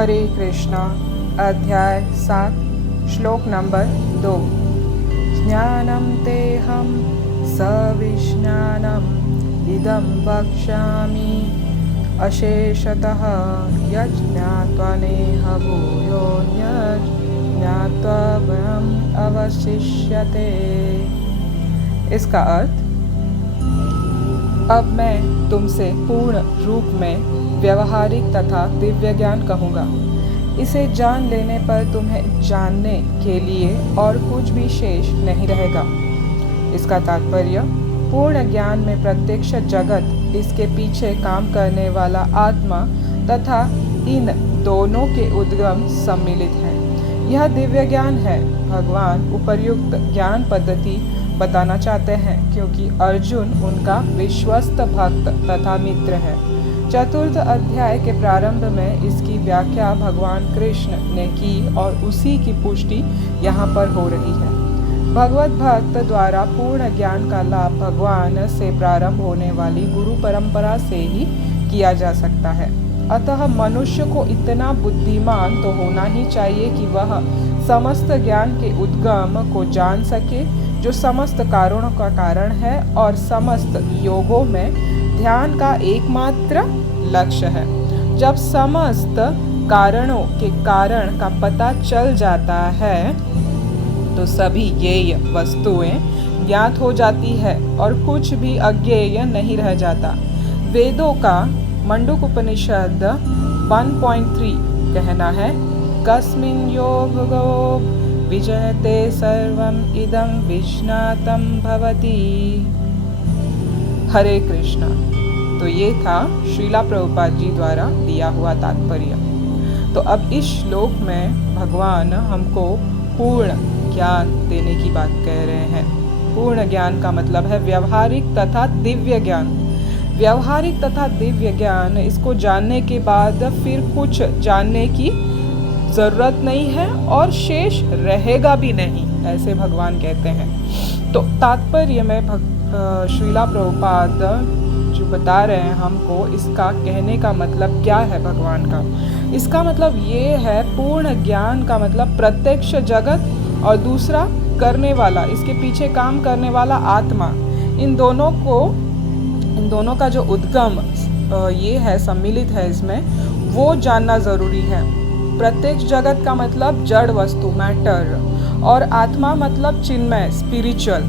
हरे कृष्णा। अध्याय 7 श्लोक नंबर 2। ज्ञानं तेहं सविज्ञानम् इदं वक्ष्यामि अशेषतः यज्ञात्वा नेह भूयोऽन्यज्ञात्वम् अवशिष्यते। इसका अर्थ, अब मैं तुमसे पूर्ण रूप में व्यवहारिक तथा दिव्य ज्ञान कहूँगा। इसे जान लेने पर तुम्हें जानने के लिए और कुछ भी शेष नहीं रहेगा। इसका तात्पर्य, पूर्ण ज्ञान में प्रत्यक्ष जगत, इसके पीछे काम करने वाला आत्मा तथा इन दोनों के उद्गम सम्मिलित हैं। यह दिव्य ज्ञान है। भगवान उपर्युक्त ज्ञान पद्धति बताना चाहते हैं क्योंकि अर्जुन उनका विश्वस्त भक्त तथा मित्र है। चतुर्थ अध्याय के प्रारंभ में इसकी व्याख्या भगवान कृष्ण ने की और उसी की पुष्टि यहाँ पर हो रही है। भगवत भक्त द्वारा पूर्ण ज्ञान का लाभ भगवान से प्रारंभ होने वाली गुरु परंपरा से ही किया जा सकता है। अतः मनुष्य को इतना बुद्धिमान तो होना ही चाहिए कि वह समस्त ज्ञान के उद्गम को जान सके, जो समस्त कारणों का कारण है और समस्त योगों में ध्यान का एकमात्र लक्ष्य है। जब समस्त कारणों के कारण का पता चल जाता है तो सभी ज्ञेय वस्तुएं ज्ञात हो जाती है और कुछ भी अज्ञेय नहीं रह जाता। वेदों का मंडूक उपनिषद 1.3 कहना है, कस्मिन् योगो विजयते सर्वम इदं विज्ञातं भवति। हरे कृष्णा। तो ये था श्रीला प्रभुपाद जी द्वारा दिया हुआ तात्पर्य। तो अब इस श्लोक में भगवान हमको पूर्ण ज्ञान देने की बात कह रहे हैं। पूर्ण ज्ञान का मतलब है व्यवहारिक तथा दिव्य ज्ञान। व्यवहारिक तथा दिव्य ज्ञान, इसको जानने के बाद फिर कुछ जानने की जरूरत नहीं है और शेष रहेगा भी नहीं, ऐसे भगवान कहते हैं। तो तात्पर्य में श्रीला प्रभुपाद जो बता रहे हैं हमको, इसका कहने का मतलब क्या है भगवान का। इसका मतलब ये है, पूर्ण ज्ञान का मतलब प्रत्यक्ष जगत और दूसरा करने वाला, इसके पीछे काम करने वाला आत्मा, इन दोनों का जो उद्गम ये है, सम्मिलित है इसमें, वो जानना ज़रूरी है। प्रत्यक्ष जगत का मतलब जड़ वस्तु, मैटर, और आत्मा मतलब चिन्मय, स्पिरिचुअल।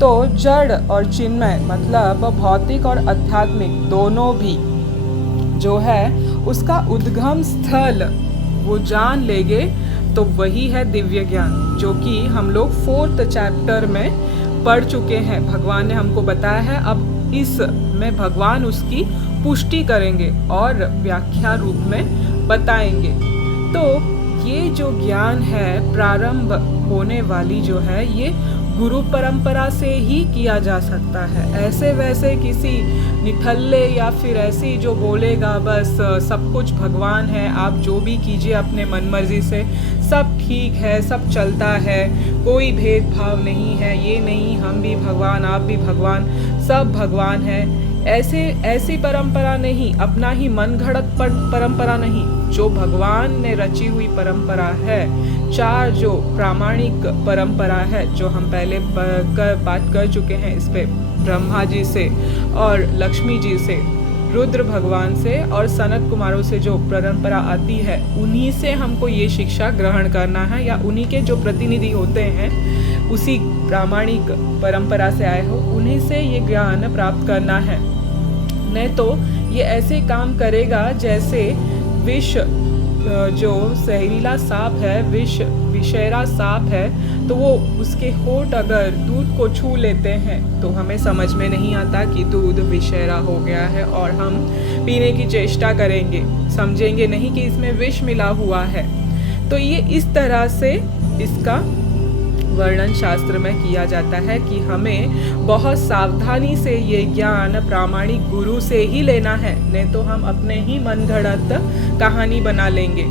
तो जड़ और चिन्मय मतलब भौतिक और आध्यात्मिक दोनों भी जो है उसका उद्गम स्थल वो जान लेंगे तो वही है दिव्य ज्ञान, जो कि हम लोग 4th चैप्टर में पढ़ चुके हैं। भगवान ने हमको बताया है। अब इसमें भगवान उसकी पुष्टि करेंगे और व्याख्या रूप में बताएंगे। तो ये जो ज्ञान है, प्रारंभ होने वाली जो है, ये गुरु परंपरा से ही किया जा सकता है। ऐसे वैसे किसी निठल्ले या फिर ऐसी जो बोलेगा बस सब कुछ भगवान है, आप जो भी कीजिए अपने मन मर्जी से, सब ठीक है, सब चलता है, कोई भेदभाव नहीं है, ये नहीं हम भी भगवान आप भी भगवान, सब भगवान है, ऐसी परंपरा नहीं, अपना ही मन घड़त परंपरा नहीं। जो भगवान ने रची हुई परंपरा है, 4 जो प्रामाणिक परंपरा है, जो हम पहले बात कर चुके हैं इस पे, ब्रह्मा जी से और लक्ष्मी जी से, रुद्र भगवान से और सनत कुमारों से जो परंपरा आती है, उन्हीं से हमको ये शिक्षा ग्रहण करना है, या उन्हीं के जो प्रतिनिधि होते हैं उसी प्रामाणिक परंपरा से आए हो, उन्हीं से ये ज्ञान प्राप्त करना है। नहीं तो ये ऐसे काम करेगा जैसे विष, जो जहरीला सांप है, विषैरा सांप है, तो वो उसके होंठ अगर दूध को छू लेते हैं तो हमें समझ में नहीं आता कि दूध विषैरा हो गया है और हम पीने की चेष्टा करेंगे, समझेंगे नहीं कि इसमें विष मिला हुआ है। तो ये इस तरह से इसका वर्णन शास्त्र में किया जाता है कि हमें बहुत सावधानी से ये ज्ञान प्रामाणिक गुरु से ही लेना है, नहीं तो हम अपने ही मनगढ़ंत कहानी बना लेंगे।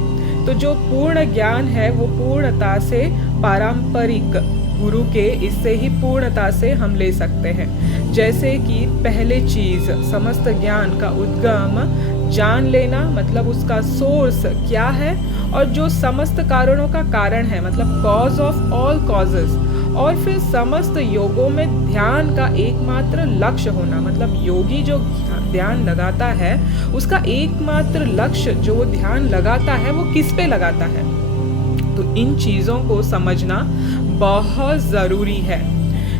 तो जो पूर्ण ज्ञान है वो पूर्णता से पारंपरिक गुरु के इससे ही पूर्णता से हम ले सकते हैं। जैसे कि पहले चीज समस्त ज्ञान का उद्गम जान लेना मतलब उसका सोर्स क्या है, और जो समस्त कारणों का कारण है मतलब कॉज ऑफ ऑल कॉजेस, और फिर समस्त योगों में ध्यान का एकमात्र लक्ष्य होना मतलब योगी जो ध्यान लगाता है उसका एकमात्र लक्ष्य जो वो ध्यान लगाता है वो किस पे लगाता है। तो इन चीज़ों को समझना बहुत ज़रूरी है।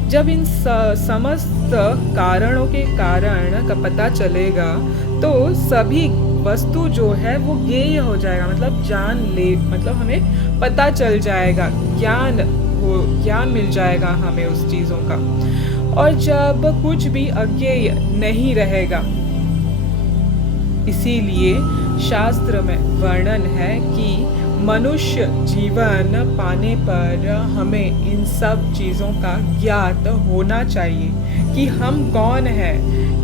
जब इन समस्त कारणों के कारण का पता चलेगा तो सभी वस्तु जो है वो ज्ञेय हो जाएगा मतलब मतलब हमें पता चल जाएगा, ज्ञान मिल जाएगा हमें उस चीज़ों का। और जब कुछ भी अज्ञेय नहीं रहेगा, इसीलिए शास्त्र में वर्णन है कि मनुष्य जीवन पाने पर हमें इन सब चीज़ों का ज्ञात होना चाहिए कि हम कौन हैं,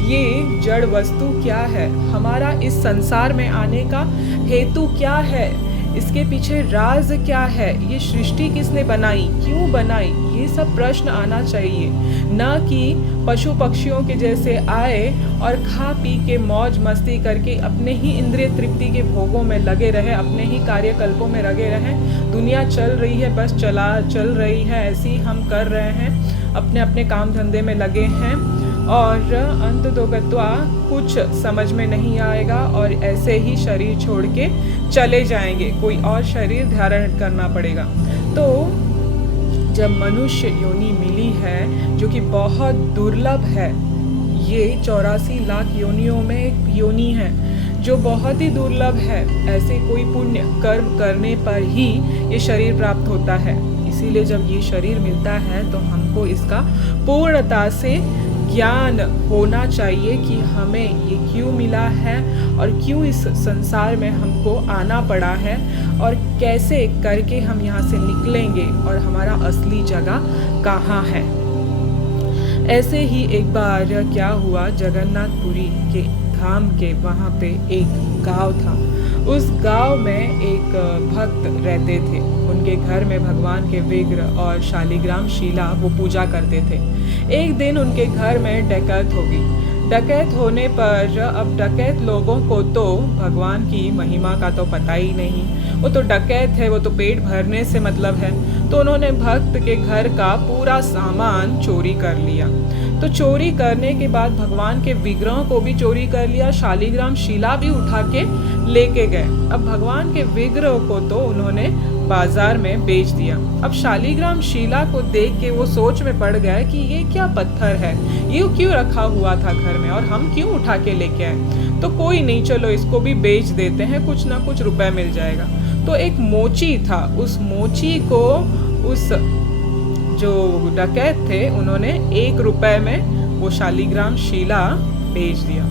ये जड़ वस्तु क्या है, हमारा इस संसार में आने का हेतु क्या है, इसके पीछे राज क्या है, ये सृष्टि किसने बनाई, क्यों बनाई, ये सब प्रश्न आना चाहिए। न कि पशु पक्षियों के जैसे आए और खा पी के मौज मस्ती करके अपने ही इंद्रिय तृप्ति के भोगों में लगे रहे, अपने ही कार्यकल्पों में लगे रहे। दुनिया चल रही है, बस चल रही है, ऐसे ही हम कर रहे हैं, अपने अपने काम धंधे में लगे हैं और अंत तो गत्वा कुछ समझ में नहीं आएगा और ऐसे ही शरीर छोड़ के चले जाएंगे, कोई और शरीर धारण करना पड़ेगा। तो जब मनुष्य योनि मिली है जो कि बहुत दुर्लभ है, ये 84 लाख योनियों में एक योनि है जो बहुत ही दुर्लभ है, ऐसे कोई पुण्य कर्म करने पर ही ये शरीर प्राप्त होता है। इसीलिए जब ये शरीर मिलता है तो हमको इसका पूर्णता से ज्ञान होना चाहिए कि हमें ये क्यों मिला है और क्यों इस संसार में हमको आना पड़ा है और कैसे करके हम यहाँ से निकलेंगे और हमारा असली जगह कहाँ है। ऐसे ही एक बार क्या हुआ, जगन्नाथपुरी के धाम के वहाँ पे एक गांव था। उस गांव में एक भक्त रहते थे, उनके घर में भगवान के विग्रह और शालिग्राम शिला वो पूजा करते थे। एक दिन उनके घर में डकैत हो गई। डकैत होने पर अब डकैत लोगों को तो भगवान की महिमा का तो पता ही नहीं, वो तो डकैत है, वो तो पेट भरने से मतलब है। तो उन्होंने भक्त के घर का पूरा सामान चोरी कर लिया। तो चोरी करने के बाद भगवान के विग्रह को भी चोरी कर लिया, शालिग्राम शिला भी उठा के लेके गए। अब भगवान के विग्रह को तो उन्होंने बाजार में बेच दिया। अब शालिग्राम शिला को देख के वो सोच में पड़ गए कि ये क्या पत्थर है, ये क्यों रखा हुआ था घर में और हम क्यों उठा के लेके आए। तो कोई नहीं, चलो इसको भी बेच देते हैं, कुछ ना कुछ रुपए मिल जाएगा। तो एक मोची था, उस मोची को उस जो डकैत थे उन्होंने 1 रुपए में वो शालिग्राम शिला बेच दिया।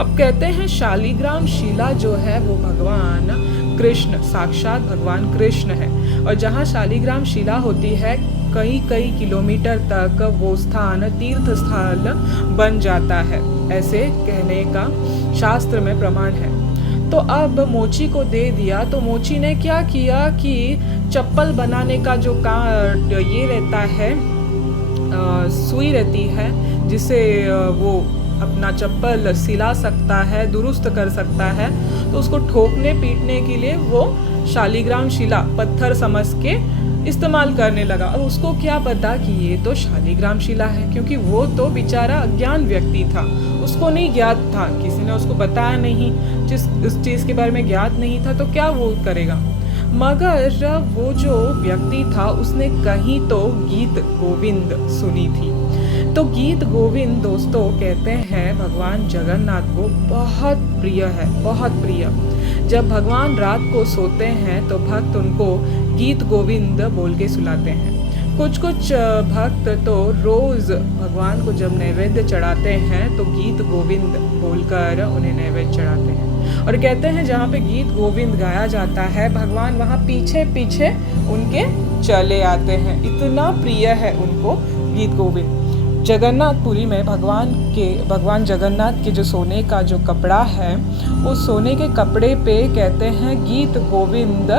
अब कहते हैं शालिग्राम शिला जो है वो भगवान कृष्ण, साक्षात भगवान कृष्ण है, और जहाँ शालिग्राम शिला होती है कई किलोमीटर तक वो स्थान तीर्थ स्थल बन जाता है, ऐसे कहने का शास्त्र में प्रमाण है। तो अब मोची को दे दिया, तो मोची ने क्या किया कि चप्पल बनाने का जो ये रहता है, सुई रहती है जिसे वो अपना चप्पल सिला सकता है, दुरुस्त कर सकता है, तो उसको ठोकने पीटने के लिए वो शालिग्राम शिला पत्थर समझ के इस्तेमाल करने लगा। अब उसको क्या पता कि ये तो शालिग्राम शिला है, क्योंकि वो तो बेचारा अज्ञान व्यक्ति था, उसको नहीं ज्ञात था, किसी ने उसको बताया नहीं, इस चीज़ के बारे में ज्ञात नहीं था, तो क्या वो करेगा। मगर वो जो व्यक्ति था उसने कहीं तो गीत गोविंद सुनी थी। तो गीत गोविंद दोस्तों कहते हैं भगवान जगन्नाथ को बहुत प्रिय है, बहुत प्रिय। जब भगवान रात को सोते हैं तो भक्त उनको गीत गोविंद बोल के सुलाते हैं। कुछ भक्त तो रोज भगवान को जब नैवेद्य चढ़ाते हैं तो गीत गोविंद बोलकर उन्हें नैवेद्य चढ़ाते हैं, और कहते हैं जहाँ पे गीत गोविंद गाया जाता है भगवान वहाँ पीछे पीछे उनके चले आते हैं, इतना प्रिय है उनको गीत गोविंद। जगन्नाथपुरी में भगवान जगन्नाथ के जो सोने का जो कपड़ा है, उस सोने के कपड़े पे कहते हैं गीत गोविंद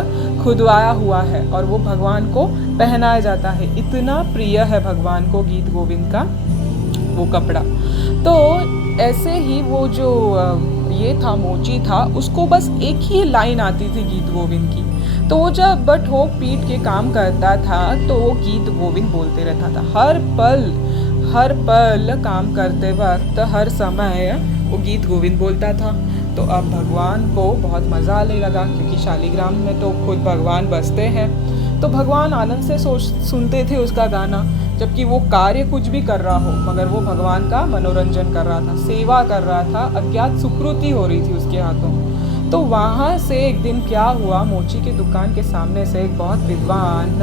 खुदवाया हुआ है और वो भगवान को पहनाया जाता है। इतना प्रिय है भगवान को गीत गोविंद का वो कपड़ा। तो ऐसे ही वो जो ये था मोची था, उसको बस एक ही लाइन आती थी गीत गोविंद की। तो वो जब ठोक पीट के काम करता था तो वो गीत गोविंद बोलते रहता था। हर पल काम करते वक्त, हर समय वो गीत गोविंद बोलता था। तो अब भगवान को बहुत मज़ा आने लगा, क्योंकि शालिग्राम में तो खुद भगवान बसते हैं। तो भगवान आनंद से सुनते थे उसका गाना, जबकि वो कार्य कुछ भी कर रहा हो, मगर वो भगवान का मनोरंजन कर रहा था, सेवा कर रहा था, अज्ञात सुकृति हो रही थी उसके हाथों। तो वहाँ से एक दिन क्या हुआ, मोची की दुकान के सामने से एक बहुत विद्वान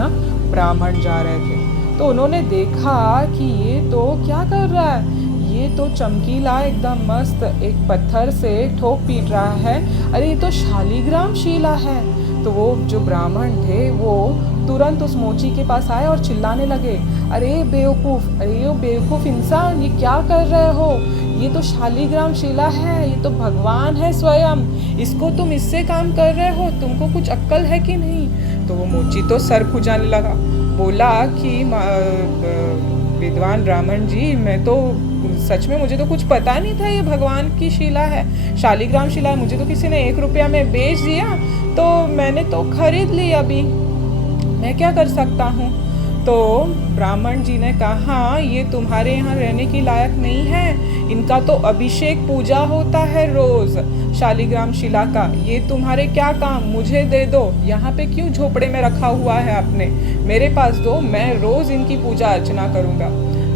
ब्राह्मण जा रहे थे। तो उन्होंने देखा कि ये तो क्या कर रहा है, ये तो चमकीला एकदम मस्त एक पत्थर से ठोक पीट रहा है, अरे ये तो शालिग्राम शिला है। तो वो जो ब्राह्मण थे वो तुरंत उस मोची के पास आए और चिल्लाने लगे, अरे बेवकूफ़, अरे ये बेवकूफ़ इंसान, ये क्या कर रहे हो, ये तो शालिग्राम शिला है, ये तो भगवान है स्वयं, इसको तुम इससे काम कर रहे हो, तुमको कुछ अक्ल है कि नहीं। तो वो मोची तो सर खुजाने लगा, बोला कि विद्वान ब्राह्मण जी, मैं तो सच में, मुझे तो कुछ पता नहीं था ये भगवान की शिला है, शालिग्राम शिला है, मुझे तो किसी ने 1 रुपया में बेच दिया, तो मैंने तो खरीद ली, अभी मैं क्या कर सकता हूँ। तो ब्राह्मण जी ने कहा, ये तुम्हारे यहाँ रहने की लायक नहीं है, इनका तो अभिषेक पूजा होता है रोज शालिग्राम शिला का, ये तुम्हारे क्या काम, मुझे दे दो, यहाँ पे क्यों झोपड़े में रखा हुआ है आपने, मेरे पास दो, मैं रोज इनकी पूजा अर्चना करूँगा।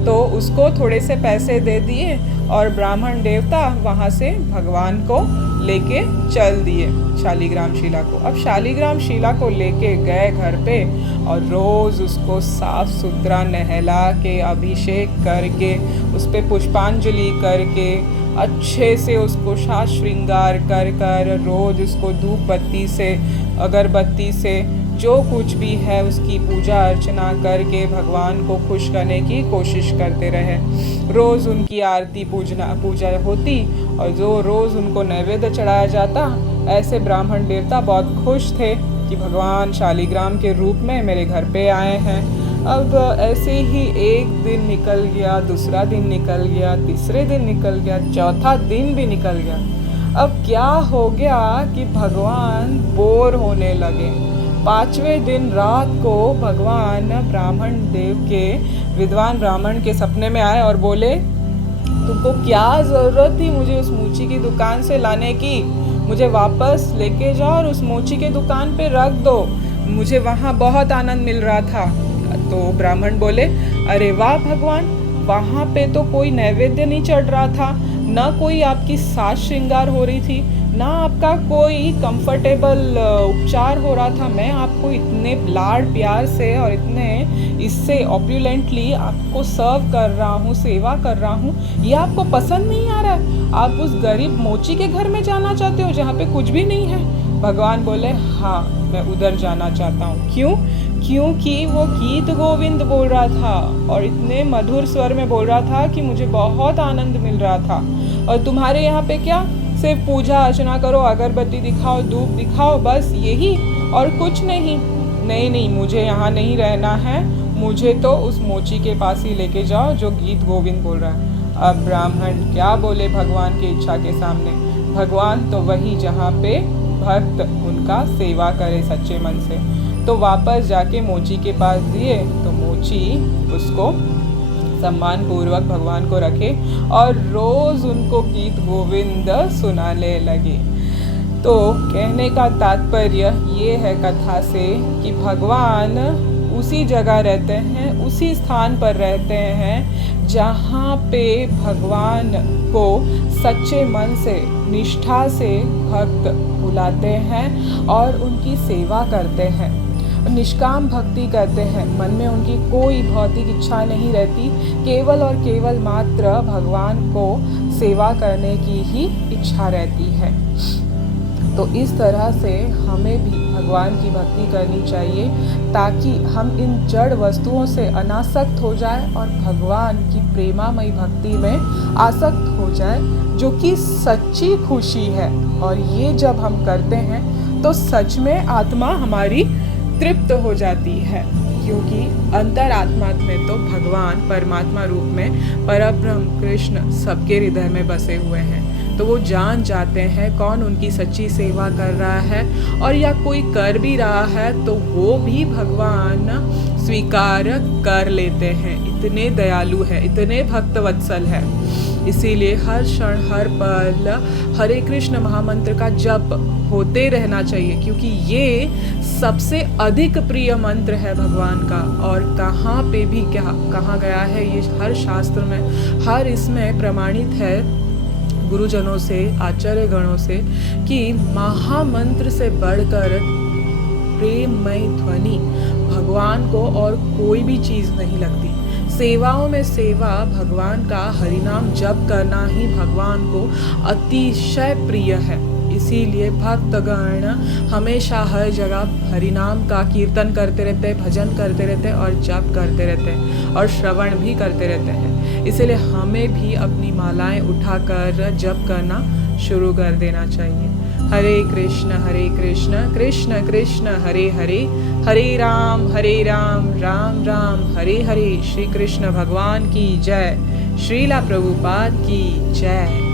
तो उसको थोड़े से पैसे दे दिए और ब्राह्मण देवता वहाँ से भगवान को लेके चल दिए शालिग्राम शिला को। अब शालिग्राम शिला को लेके गए घर पे और रोज़ उसको साफ सुथरा नहला के, अभिषेक करके, उस पर पुष्पांजलि करके, अच्छे से उसको साज श्रृंगार कर कर रोज़ उसको धूप बत्ती से, अगरबत्ती से, जो कुछ भी है उसकी पूजा अर्चना करके भगवान को खुश करने की कोशिश करते रहे। रोज़ उनकी आरती पूजा होती और जो रोज़ उनको नैवेद्य चढ़ाया जाता। ऐसे ब्राह्मण देवता बहुत खुश थे कि भगवान शालिग्राम के रूप में मेरे घर पे आए हैं। अब ऐसे ही एक दिन निकल गया, दूसरा दिन निकल गया, तीसरे दिन निकल गया, चौथा दिन भी निकल गया। अब क्या हो गया कि भगवान बोर होने लगे। 5वें दिन रात को भगवान ब्राह्मण देव के, विद्वान ब्राह्मण के सपने में आए और बोले, तुमको क्या ज़रूरत थी मुझे उस मोची की दुकान से लाने की, मुझे वापस लेके जाओ और उस मोची के दुकान पे रख दो, मुझे वहाँ बहुत आनंद मिल रहा था। तो ब्राह्मण बोले, अरे वाह भगवान, वहाँ पे तो कोई नैवेद्य नहीं चढ़ रहा था, ना कोई आपकी साज श्रृंगार हो रही थी, ना आपका कोई कंफर्टेबल उपचार हो रहा था। मैं आपको इतने लाड़ प्यार से और इतने इससे ऑप्युलेंटली आपको सर्व कर रहा हूँ, सेवा कर रहा हूँ, ये आपको पसंद नहीं आ रहा है, आप उस गरीब मोची के घर में जाना चाहते हो जहाँ पे कुछ भी नहीं है। भगवान बोले, हाँ मैं उधर जाना चाहता हूँ। क्यों? क्योंकि वो गीत गोविंद बोल रहा था और इतने मधुर स्वर में बोल रहा था कि मुझे बहुत आनंद मिल रहा था। और तुम्हारे यहाँ पे क्या, सिर्फ पूजा अर्चना करो, अगरबत्ती दिखाओ, धूप दिखाओ, बस यही और कुछ नहीं। नहीं, मुझे यहाँ नहीं रहना है, मुझे तो उस मोची के पास ही लेके जाओ जो गीत गोविंद बोल रहा है। अब ब्राह्मण क्या बोले भगवान की इच्छा के सामने? भगवान तो वही जहाँ पे भक्त उनका सेवा करे सच्चे मन से। तो वापस जाके मोची के पास दिए तो मोची उसको सम्मान पूर्वक भगवान को रखे और रोज उनको गीत गोविंद सुनाने लगे। तो कहने का तात्पर्य ये है कथा से कि भगवान उसी जगह रहते हैं, उसी स्थान पर रहते हैं जहाँ पे भगवान को सच्चे मन से, निष्ठा से भक्त बुलाते हैं और उनकी सेवा करते हैं, निष्काम भक्ति करते हैं। मन में उनकी कोई भौतिक इच्छा नहीं रहती, केवल और केवल मात्र भगवान को सेवा करने की ही इच्छा रहती है। तो इस तरह से हमें भी भगवान की भक्ति करनी चाहिए ताकि हम इन जड़ वस्तुओं से अनासक्त हो जाए और भगवान की प्रेमामयी भक्ति में आसक्त हो जाए, जो कि सच्ची खुशी है। और ये जब हम करते हैं तो सच में आत्मा हमारी तृप्त हो जाती है, क्योंकि अंतरात्मा में तो भगवान परमात्मा रूप में परब्रह्म कृष्ण सबके हृदय में बसे हुए हैं। तो वो जान जाते हैं कौन उनकी सच्ची सेवा कर रहा है, और या कोई कर भी रहा है तो वो भी भगवान स्वीकार कर लेते हैं। इतने दयालु है, इतने भक्तवत्सल है। इसीलिए हर क्षण हर पल हरे कृष्ण महामंत्र का जप होते रहना चाहिए, क्योंकि ये सबसे अधिक प्रिय मंत्र है भगवान का। और कहाँ पे भी क्या कहा गया है, ये हर शास्त्र में, हर इसमें प्रमाणित है गुरुजनों से, आचार्य गणों से, कि महामंत्र से बढ़कर प्रेममय ध्वनि भगवान को और कोई भी चीज़ नहीं लगती। सेवाओं में सेवा भगवान का हरिनाम जप करना ही भगवान को अतिशय प्रिय है। इसीलिए भक्तगण हमेशा हर जगह हरिनाम का कीर्तन करते रहते हैं, भजन करते रहते हैं और जप करते रहते हैं और श्रवण भी करते रहते हैं। इसीलिए हमें भी अपनी मालाएं उठाकर जप करना शुरू कर देना चाहिए। हरे कृष्ण कृष्ण कृष्ण हरे हरे, हरे राम राम राम हरे हरे। श्री कृष्ण भगवान की जय। श्रीला प्रभुपाद की जय।